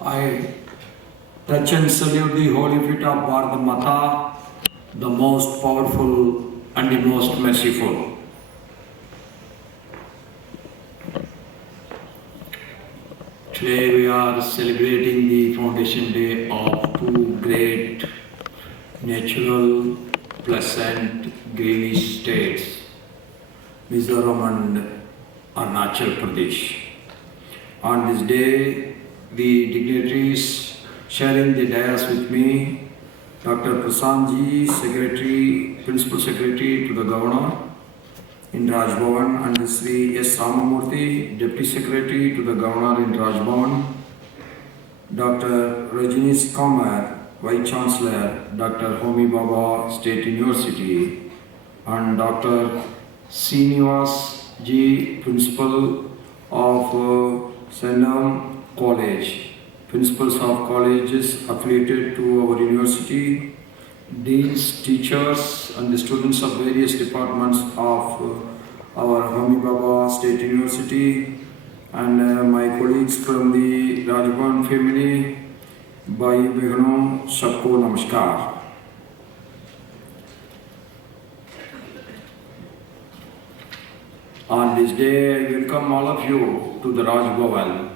I touch and salute the holy feet of Bharat Mata, the most powerful and the most merciful. Today we are celebrating the foundation day of two great natural, pleasant, greenish states, Mizoram and Arunachal Pradesh. On this day, the dignitaries sharing the dais with me, Dr. Prasanji, Secretary, Principal Secretary to the Governor in Raj Bhavan, and Sri S. Ramamurthy, Deputy Secretary to the Governor in Raj Bhavan, Dr. Rajnish Kamar, Vice Chancellor, Dr. Homi Bhabha, State University, and Dr. Srinivas G, Principal of Sydenham College, Principals of colleges affiliated to our university, deans, teachers, and the students of various departments of our Homi Bhabha State University, and my colleagues from the Rajbhavan family, Bhai Behano, Sabko Namaskar. On this day, I welcome all of you to the Raj Bhavan.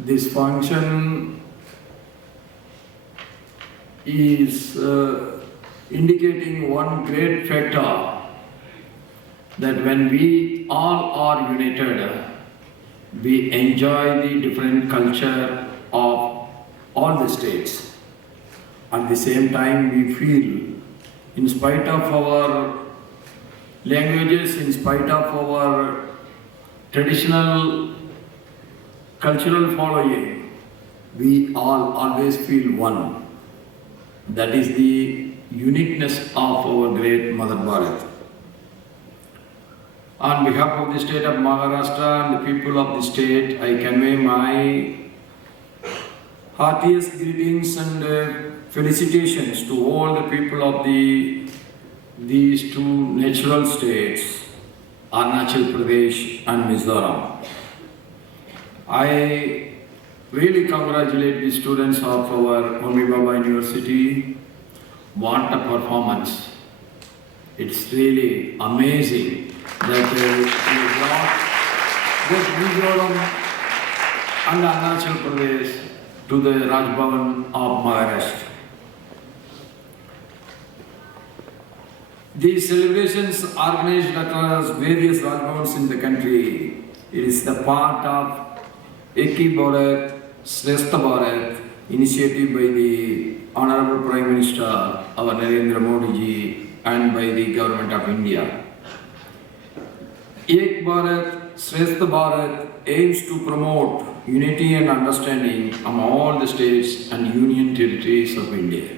This function is indicating one great factor, that when we all are united, we enjoy the different culture of all the states. At the same time, we feel, in spite of our languages, in spite of our traditional cultural following, we all always feel one. That is the uniqueness of our great Mother Bharat. On behalf of the state of Maharashtra and the people of the state, I convey my heartiest greetings and felicitations to all the people of these two natural states, Arunachal Pradesh and Mizoram. I really congratulate the students of our Homi Bhabha University. What a performance! It's really amazing that we brought both Mizoram and Arunachal Pradesh to the Raj Bhavan of Maharashtra. These celebrations organized across various Raj Bhavans in the country. It is the part of Ek Bharat Shreshtha Bharat initiative by the Honorable Prime Minister, our Narendra Modi ji, and by the Government of India. Ek Bharat Shreshtha Bharat aims to promote unity and understanding among all the states and union territories of India.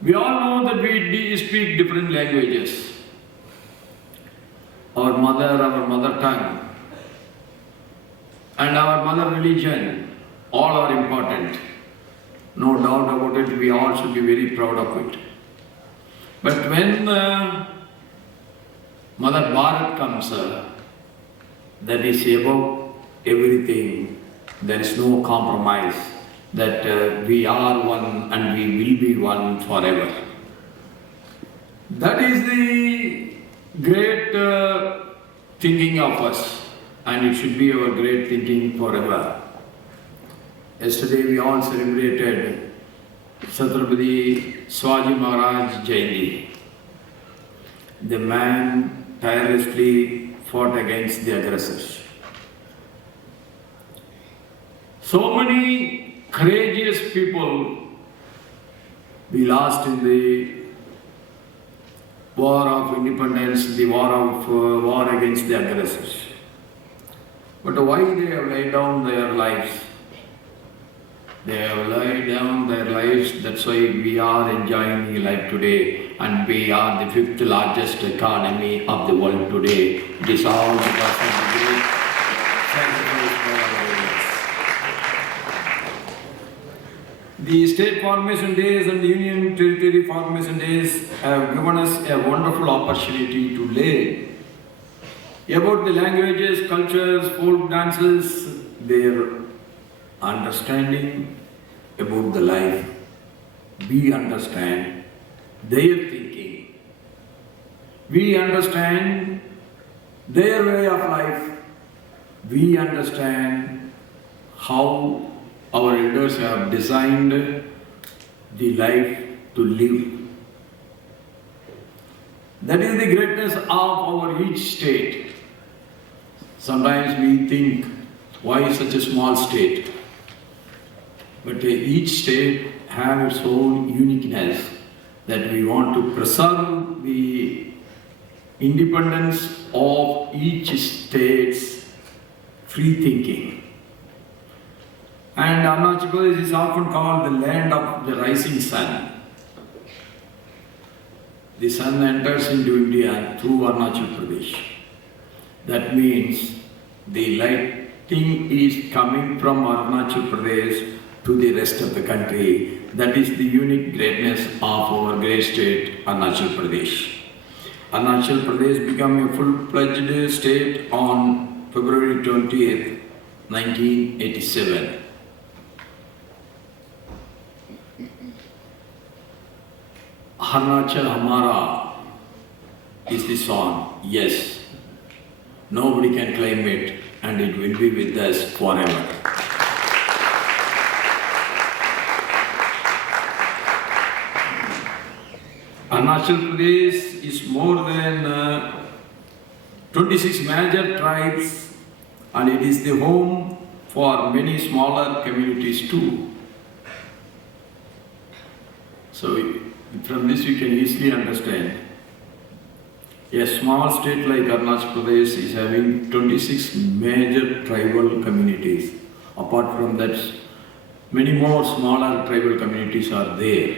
We all know that we speak different languages. Our mother tongue, and our mother religion, all are important. No doubt about it, we all should be very proud of it. But when Mother Bharat comes, that is above everything, there is no compromise, that we are one and we will be one forever. That is the great thinking of us, and it should be our great thinking forever. Yesterday we all celebrated Chhatrapati Shivaji Maharaj Jayanti. The man tirelessly fought against the aggressors. So many courageous people we lost in the war of independence, the war against the aggressors. But why they have laid down their lives? They have laid down their lives, that's why we are enjoying life today, and we are the fifth largest economy of the world today. It is all because of the great sacrifice by our leaders. The state formation days and the union territory formation days have given us a wonderful opportunity to lay About the languages, cultures, folk dances, their understanding about the life. We understand their thinking. We understand their way of life. We understand how our elders have designed the life to live. That is the greatness of our each state. Sometimes we think, why such a small state? But each state has its own uniqueness that we want to preserve the independence of each state's free thinking. And Arunachal Pradesh is often called the land of the rising sun. The sun enters into India through Arunachal Pradesh. That means the lighting is coming from Arunachal Pradesh to the rest of the country. That is the unique greatness of our great state, Arunachal Pradesh. Arunachal Pradesh became a full-fledged state on February 20th, 1987. Arunachal Hamara is the song. Yes, nobody can claim it, and it will be with us forever. Arunachal Pradesh is more than 26 major tribes, and it is the home for many smaller communities too. So from this you can easily understand. A small state like Arunachal Pradesh is having 26 major tribal communities. Apart from that, many more smaller tribal communities are there.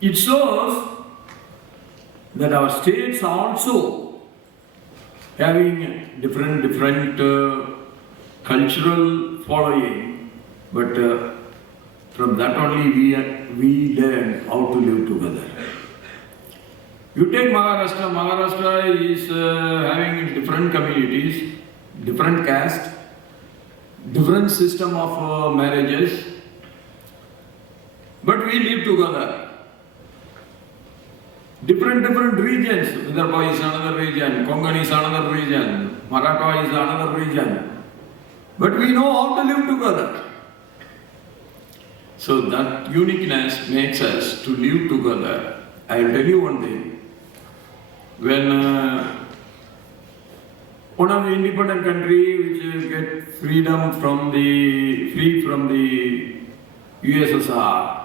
It shows that our states are also having different cultural following, but from that only we learn how to live together. You take Maharashtra. Maharashtra is having different communities, different caste, different system of marriages, but we live together. Different regions. Vidarbha is another region, Konkan is another region, Maratha is another region, but we know how to live together. So that uniqueness makes us to live together. I will tell you one thing. When one of the independent country which get free from the USSR,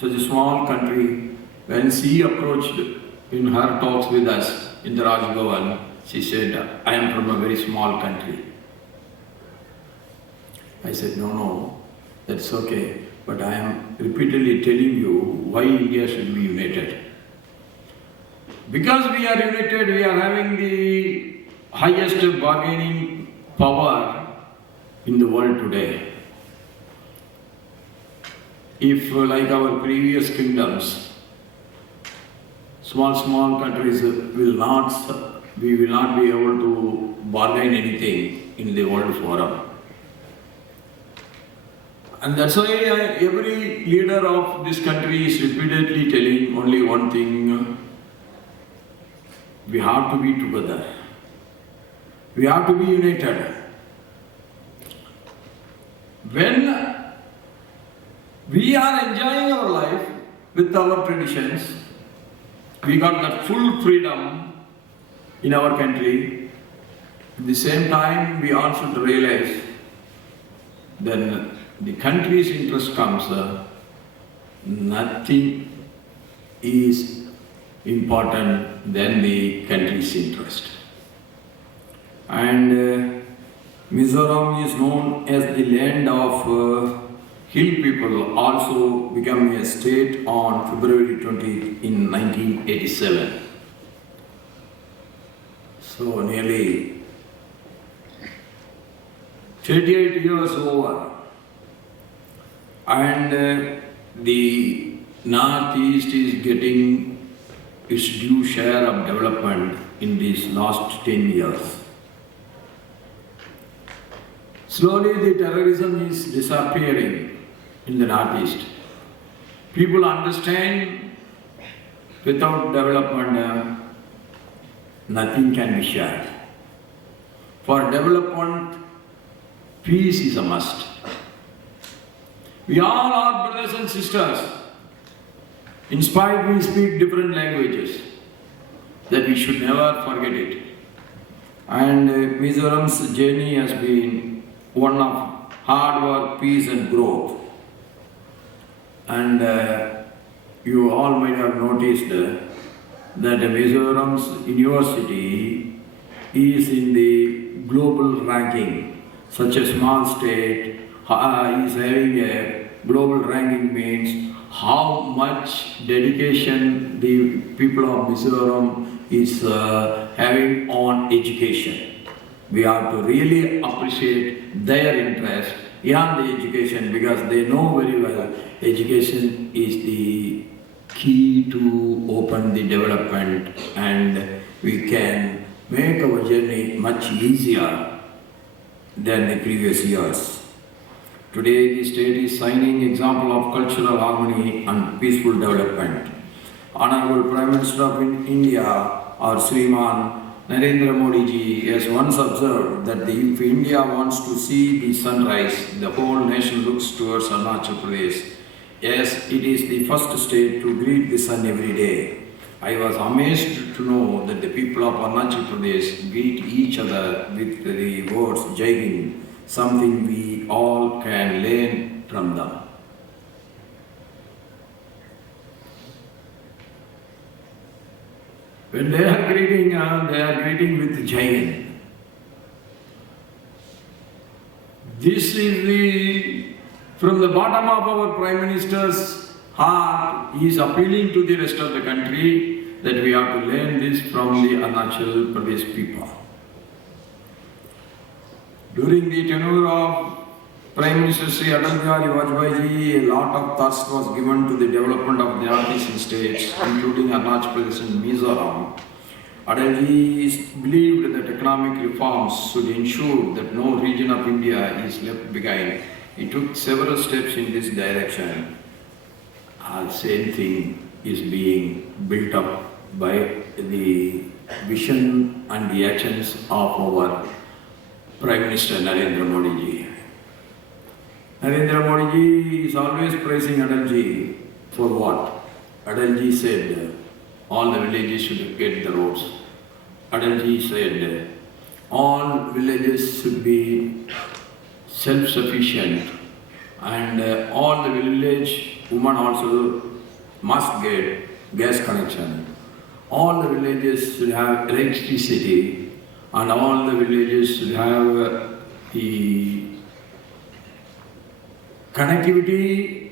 such a small country, when she approached in her talks with us in the Bhavan, she said, I am from a very small country. I said, no, that's okay. But I am repeatedly telling you why India should be united. Because we are united, we are having the highest bargaining power in the world today. If, like our previous kingdoms, small countries we will not be able to bargain anything in the world forum. And that's why every leader of this country is repeatedly telling only one thing: we have to be together. We have to be united. When we are enjoying our life with our traditions, we got that full freedom in our country. At the same time, we also should realize then the country's interest comes, nothing is important than the country's interest. And Mizoram is known as the land of hill people, also became a state on February 20th in 1987. So nearly 38 years over. And the Northeast is getting its due share of development in these last 10 years. Slowly the terrorism is disappearing in the Northeast. People understand without development nothing can be shared. For development, peace is a must. We all are brothers and sisters. In spite we speak different languages, that we should never forget it. And Mizoram's journey has been one of hard work, peace and growth. And you all might have noticed that Mizoram's university is in the global ranking. Such a small state is having a global ranking means how much dedication the people of Mizoram is having on education. We have to really appreciate their interest in the education, because they know very well education is the key to open the development, and we can make our journey much easier than the previous years. Today the state is signing example of cultural harmony and peaceful development. Honorable Prime Minister of India, our Sriman Narendra Modi ji, has once observed that if India wants to see the sunrise, the whole nation looks towards Arunachal Pradesh. Yes, it is the first state to greet the sun every day. I was amazed to know that the people of Arunachal Pradesh greet each other with the words Jai Hind, something we all can learn from them. When they are greeting with Jai Hind. This is from the bottom of our Prime Minister's heart, he is appealing to the rest of the country that we have to learn this from the Arunachal Pradesh people. During the tenure of Prime Minister Sri Atal Bihari Vajpayee ji, a lot of thrust was given to the development of the northeastern states, including Arunachal Pradesh and Mizoram. Atal ji believed that economic reforms should ensure that no region of India is left behind. He took several steps in this direction. The same thing is being built up by the vision and the actions of our Prime Minister Narendra Modi ji. Narendra Modi ji is always praising Atal ji for what? Atal ji said all the villages should get the roads. Atal ji said all villages should be self-sufficient, and all the village women also must get gas connection. All the villages should have electricity, and all the villages should have the connectivity,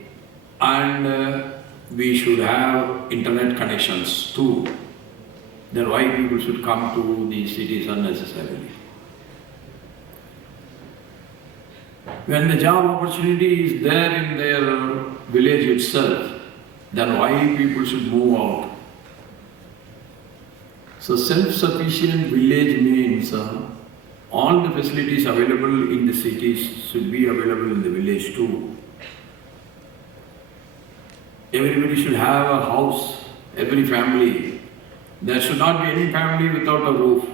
and we should have internet connections too. Then why people should come to the cities unnecessarily? When the job opportunity is there in their village itself, then why people should move out? So self-sufficient village means all the facilities available in the cities should be available in the village too. Everybody should have a house, every family. There should not be any family without a roof.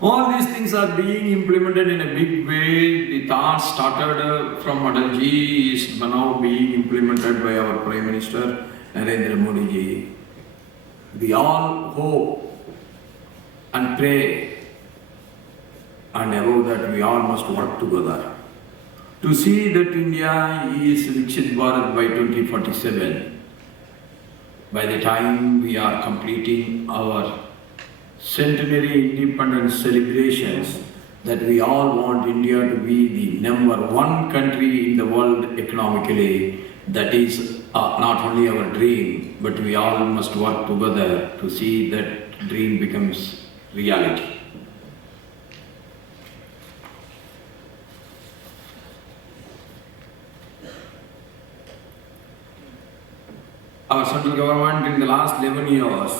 All these things are being implemented in a big way. The thoughts started from Atal ji is now being implemented by our Prime Minister Narendra Modi ji. We all hope and pray, and above that we all must work together to see that India is Viksit Bharat by 2047. By the time we are completing our centenary independence celebrations, that we all want India to be the #1 country in the world economically. That is not only our dream, but we all must work together to see that dream becomes reality. Our central government in the last 11 years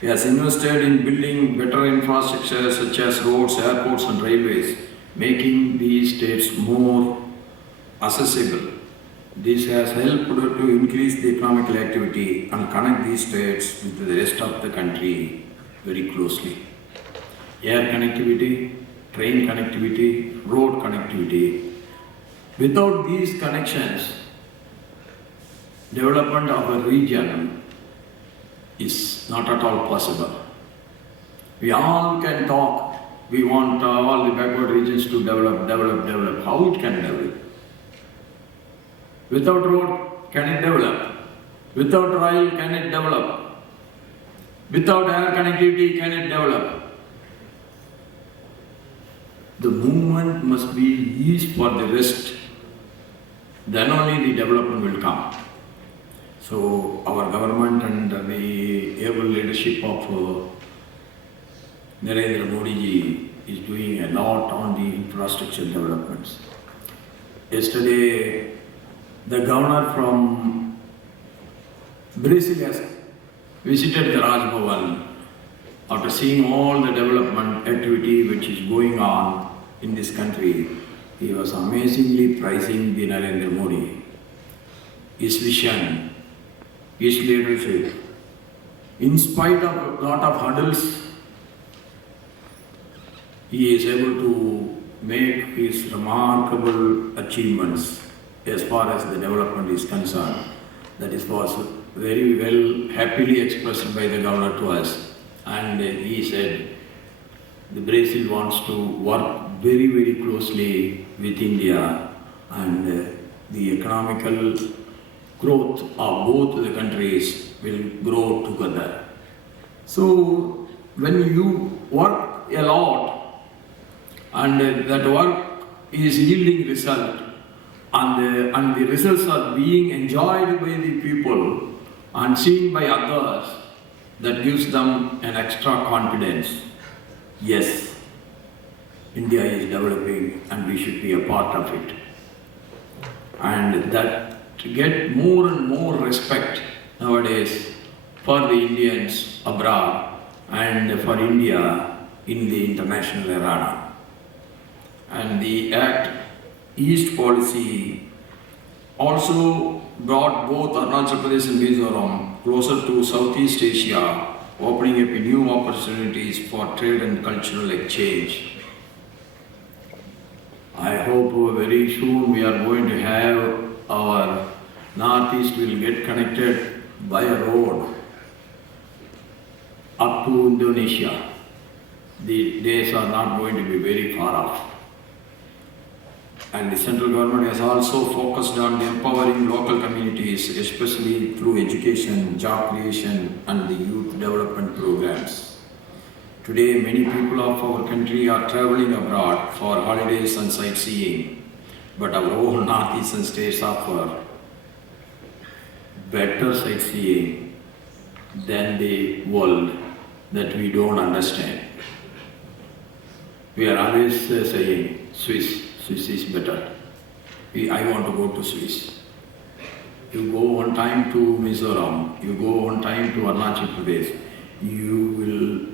He has invested in building better infrastructure such as roads, airports and railways, making these states more accessible. This has helped to increase the economical activity and connect these states with the rest of the country very closely. Air connectivity, train connectivity, road connectivity. Without these connections, development of a region is not at all possible. We all can talk, we want all the backward regions to develop. How it can develop? Without road, can it develop? Without rail, can it develop? Without air connectivity, can it develop? The movement must be eased for the rest. Then only the development will come. So our government and the able leadership of Narendra Modi ji is doing a lot on the infrastructure developments. Yesterday, the governor from Brazil has visited the Raj Bhavan after seeing all the development activity which is going on in this country. He was amazingly praising the Narendra Modi, his vision, his leadership. In spite of a lot of hurdles, he is able to make his remarkable achievements as far as the development is concerned. That is was very well happily expressed by the governor to us. And he said the Brazil wants to work very, very closely with India, and the economical growth of both the countries will grow together. So when you work a lot and that work is yielding result, and the results are being enjoyed by the people and seen by others, that gives them an extra confidence. Yes, India is developing and we should be a part of it. And that to get more and more respect nowadays for the Indians abroad and for India in the international arena. And the Act East policy also brought both Arunachal Pradesh and Mizoram closer to Southeast Asia, opening up new opportunities for trade and cultural exchange. I hope very soon we are going to have our Northeast will get connected by a road up to Indonesia. The days are not going to be very far off. And the central government has also focused on empowering local communities, especially through education, job creation, and the youth development programs. Today, many people of our country are traveling abroad for holidays and sightseeing, but our own northeastern states offer better sightseeing than the world that we don't understand. We are always saying Swiss is better. I want to go to Swiss. You go one time to Mizoram, you go one time to Arunachal Pradesh, you will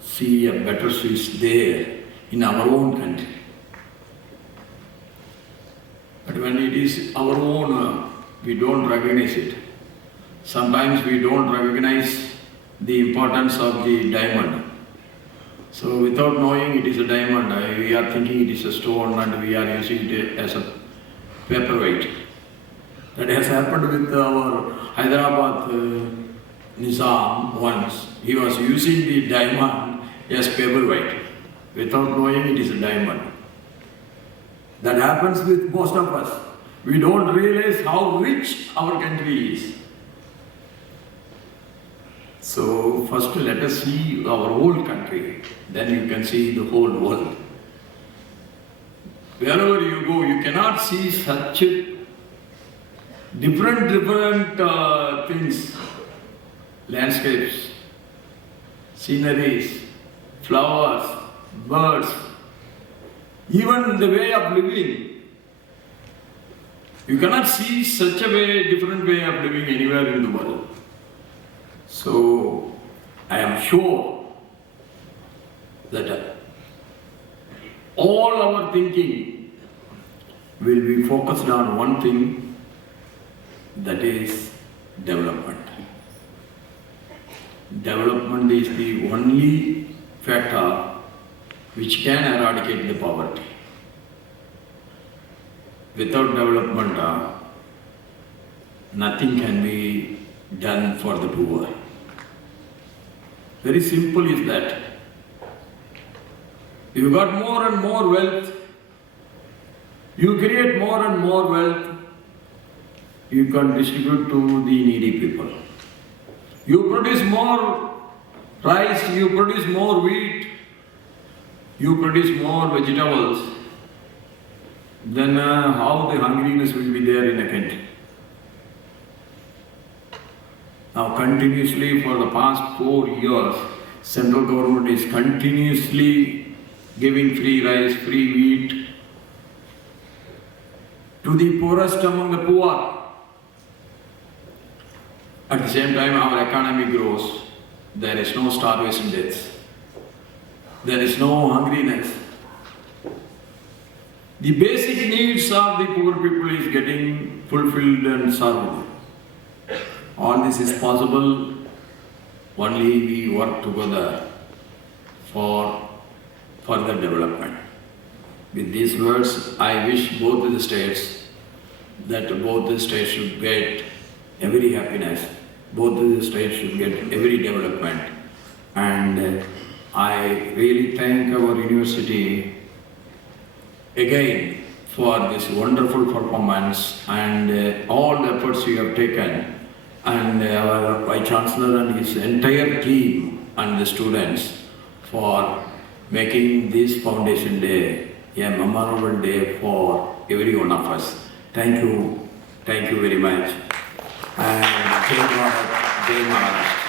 see a better Swiss there in our own country. But when it is our own, we don't recognize it. Sometimes we don't recognize the importance of the diamond. So without knowing it is a diamond, we are thinking it is a stone and we are using it as a paperweight. That has happened with our Hyderabad Nizam once. He was using the diamond as paperweight without knowing it is a diamond. That happens with most of us. We don't realize how rich our country is. So first let us see our whole country, then you can see the whole world. Wherever you go, you cannot see such different things, landscapes, sceneries, flowers, birds, even the way of living. You cannot see such a different way of living anywhere in the world. So, I am sure that all our thinking will be focused on one thing, that is development. Development is the only factor which can eradicate the poverty. Without development, nothing can be done for the poor. Very simple is that. You got more and more wealth, you create more and more wealth, you can distribute to the needy people. You produce more rice, you produce more wheat, you produce more vegetables, then how the hungriness will be there in a country? Now continuously for the past 4 years, central government is continuously giving free rice, free wheat to the poorest among the poor. At the same time, our economy grows. There is no starvation deaths. There is no hungriness. The basic needs of the poor people is getting fulfilled and served. All this is possible only we work together for further development. With these words, I wish both the states that both the states should get every happiness, both the states should get every development. And I really thank our university again for this wonderful performance and all the efforts you have taken, and our Vice Chancellor and his entire team and the students for making this Foundation Day a memorable day for every one of us. Thank you very much. And Jai Bharat, Jai Maharashtra.